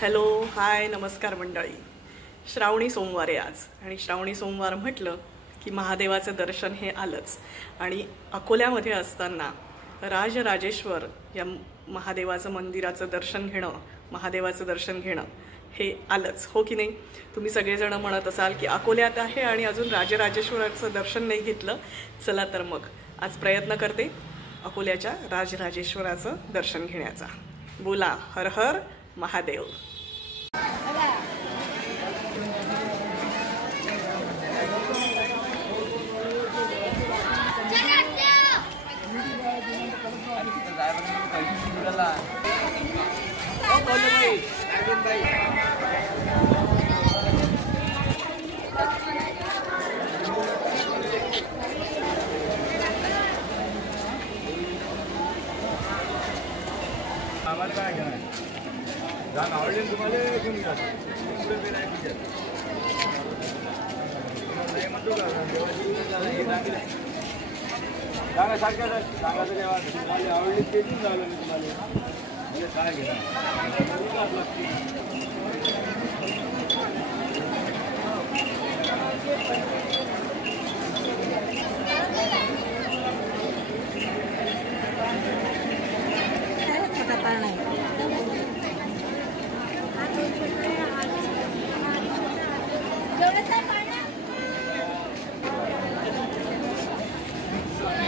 Hello hi नमस्कार मंडळी। श्रावणी सोमवार आहे आज आणि श्रावणी सोमवार म्हटलं की महादेवाचं दर्शन हे आलंच। आणि अकोल्यामध्ये असताना राजराजेश्वर या महादेवाचं मंदिराचं दर्शन घेणं, महादेवाचं दर्शन घेणं हे आलंच, हो की नाही? तुम्ही सगळेजण म्हणत असाल की अकोल्यात आहे आणि अजून राजराजेश्वराचं दर्शन नाही घेतलं। चला तर मग आज प्रयत्न करते अकोल्याच्या राजराजेश्वराचं दर्शन घेण्याचा। बोला हर हर महादेव।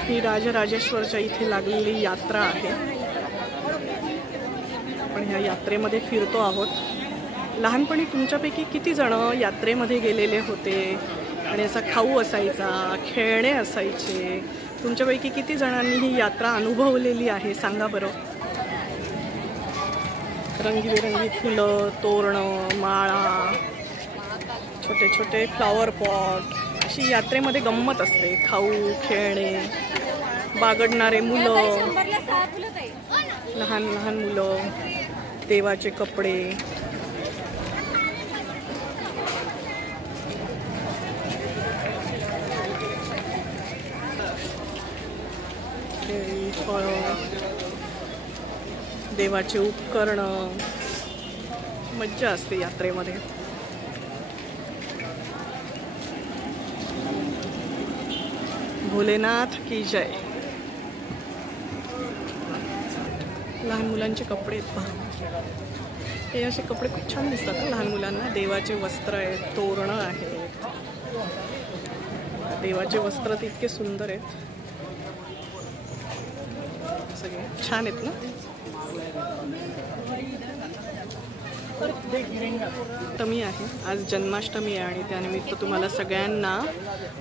ही राजराजेश्वरच्या इथे लागलेली यात्रा आहे। आपण ह्या यात्रेमध्ये फिरतो आहोत। लहानपणी तुमच्यापैकी किती जण यात्रेमध्ये गेलेले होते आणि असा खाऊ असायचा, खेळणे असायचे? तुमच्यापैकी किती जणांनी ही यात्रा अनुभवलेली आहे सांगा बरं। रंगीबेरंगी फुलं, तोरणं, माळा, छोटे छोटे फ्लॉवर पॉट, अशी यात्रेमध्ये गंमत असते। खाऊ, खेळणे, बागडणारे मुलं, लहान लहान मुलं, देवाचे कपडे, फळं, देवाचे उपकरणं, मज्जा असते यात्रेमध्ये। भोलेनाथ की जय। लहान मुलांचे कपडे पहा, हे असे कपडे खूप छान दिसतात ना लहान मुलांना। देवाचे वस्त्र आहेत, तोरणं आहेत, देवाचे वस्त्र तर इतके सुंदर आहेत, सगळे छान आहेत ना। अष्टमी आहे आज, जन्माष्टमी आहे आणि त्यानिमित्त तुम्हाला सगळ्यांना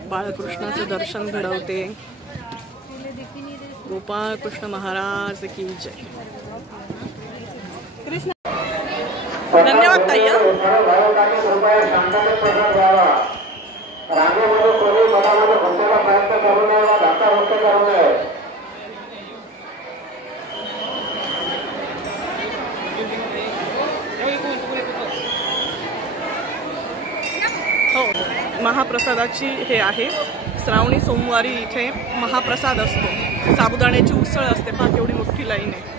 बाळकृष्णाचं दर्शन घडवते। गोपाळ कृष्ण महाराज की जय। कृष्ण धन्यवाद ताई। हो, महाप्रसादाची हे आहे। श्रावणी सोमवारी इथे महाप्रसाद असतो, साबुदाण्याची उसळ असते। पहा केवढी मोठी लाईन आहे।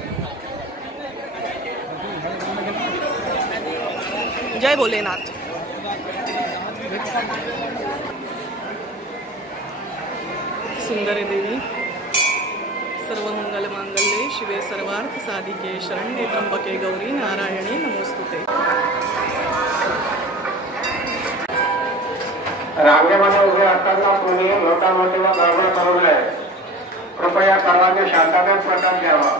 जय भोलेनाथ। सुंदर देवी, सर्व मंगल मांगल्ये शिवे सर्वार्थ साधिके शरण्ये त्र्यंबके गौरी नारायणी नमोस्तुते। रांगेमध्ये उभे असताना कोणी लोटामोटीला गडबड करू नये। कृपया सर्वांनी शांततेत प्रसाद घ्यावा।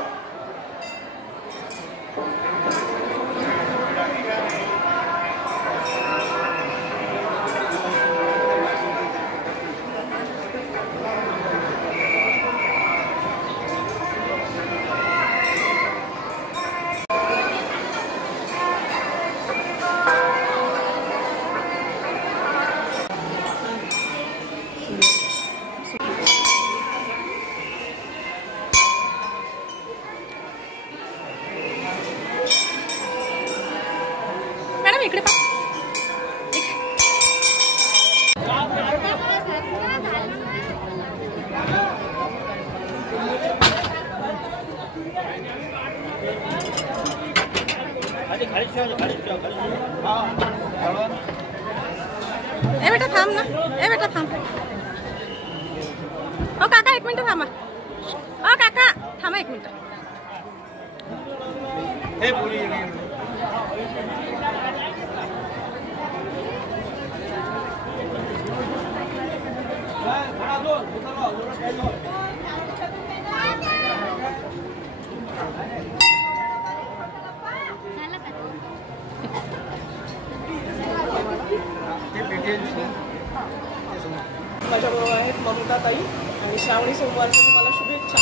इकडे पहा। खाली ए बेटा थांब ना, ए बेटा थांब. ओ काका एक मिनिट थांबा. ओ काका थांबा एक मिनिट. माझ्याबरोबर आहेत ममता ताई आणि श्रावणी सोमवारच्या तुम्हाला शुभेच्छा.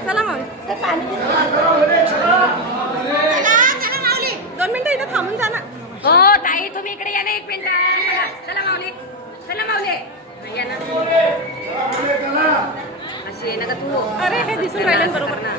चला मग 2 मिनिटं इथं थांबून जा ना. हो ताई तुम्ही इकडे या ना 1 मिनिट. चला माऊली, चला माऊली या ना. अशी आहे ना का तू. अरे हे दिसून राहिलं बरोबर ना.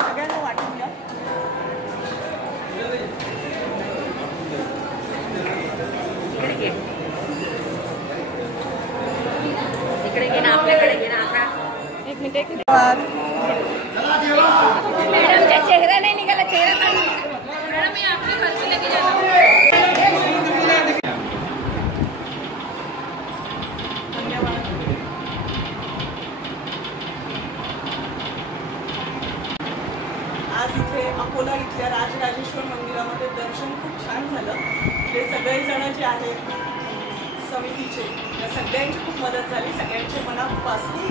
सगळ्यांना वाटून घ्या. इकडे घे ना, आपल्याकडे घे ना. आता 1 मिनिट. मॅडमचा चेहरा नाही निघाला. चेहरा मॅडम मी आपली घरची लगे आज इथे अकोला इथल्या राजराजेश्वर मंदिरामध्ये दर्शन खूप छान झालं. हे सगळेजण जे आहेत समितीचे त्या सगळ्यांची खूप मदत झाली. सगळ्यांचे मनापासून